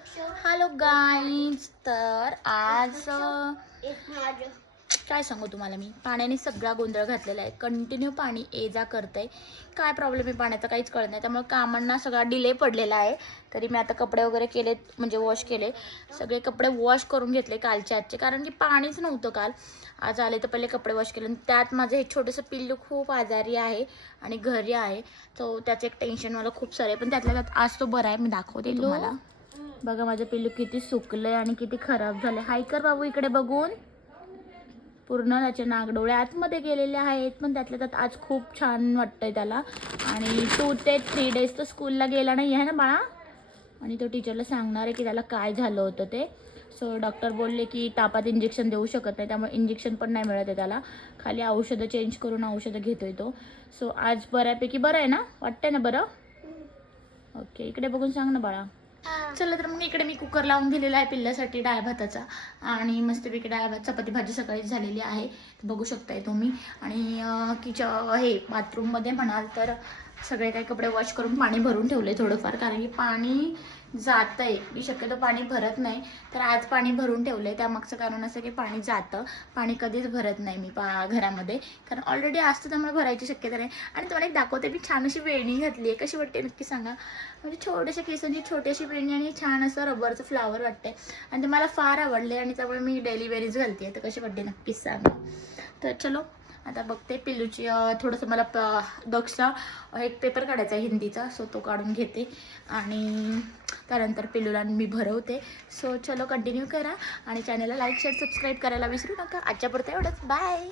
Hello guys, तर आज काय सांगू तुम्हाला, मी पाण्याने सगळा गोंधळ घातलेला आहे. कंटिन्यू पाणी ये जा करतंय. काय प्रॉब्लेम आहे पाण्याचा काहीच कळत नाही. त्यामुळे कामांना सगळा डिले पडलेला आहे. तरी मी आता कपडे वगैरे केले, म्हणजे वॉश केले. सगळे कपडे वॉश करून घेतले कालचे आजचे, कारण की पाणीच नव्हतं काल. आज आले तर पहिले कपडे वॉश केले. त्यात माझं हे छोटंसं पिल्लू खूप आजारी आहे आणि घरी आहे, तो त्याचं एक टेन्शन मला खूप सारं आहे. पण त्यातल्या त्यात आज तो बरा आहे. मी दाखवते तुम्हाला. बघा माझं पिल्लू किती सुकलंय आणि किती खराब झालंय. हाय कर बाबू, इकडे बघून. पूर्ण त्याचे नागडोळे आतमध्ये गेलेले आहेत. पण त्यातल्या त्यात आज खूप छान वाटतंय त्याला. आणि 2 ते 3 डेज तो स्कूलला गेला नाही आहे ना बाळा. आणि तो टीचरला सांगणार आहे की त्याला काय झालं होतं ते. सो डॉक्टर बोलले की तापात इंजेक्शन देऊ शकत नाही, त्यामुळे इंजेक्शन पण नाही मिळत आहे त्याला. खाली औषधं चेंज करून औषधं घेतोय तो. सो आज बऱ्यापैकी बरं आहे ना, वाटतंय ना बरं. ओके, इकडे बघून सांग ना बाळा. चला तर मग इकडे मी कुकर लावून दिलेला आहे पिल्ल्यासाठी डाळ भाताचा. आणि मस्तपैकी डाळ भात चपाती भाजी सकाळीच झालेली आहे, बघू शकताय तुम्ही. आणि हे बाथरूममध्ये म्हणाल तर सगळे काही कपडे वॉश करून पाणी भरून ठेवले थोडंफार, कारण की पाणी जातं आहे. मी शक्यतो पाणी भरत नाही, तर आज पाणी भरून ठेवलं आहे. त्यामागचं कारण असं की पाणी जातं. पाणी कधीच भरत नाही मी घरामध्ये, कारण ऑलरेडी असतं, त्यामुळे भरायची शक्यता नाही. आणि तुम्हाला एक दाखवते, मी छान अशी वेणी घातली आहे. कशी वाटते नक्की सांगा. म्हणजे छोट्याशा केसांची छोटीशी वेणी आणि छान असं रबरचं फ्लावर वाटते. आणि ते मला फार आवडले आणि त्यामुळे मी डेली वेरीज घालते आहे. तर कशी वाटते नक्कीच सांगा. तर चलो आता बघते पिल्लूची. थोडंसं मला दक्षचा एक पेपर काढायचा आहे हिंदीचा, सो तो काढून घेते आणि त्यानंतर पिल्लूला मी भरवते. सो चलो कंटिन्यू करा आणि चॅनलला लाईक शेअर सबस्क्राईब करायला विसरू नका. आजच्यापुरतं एवढंच. बाय.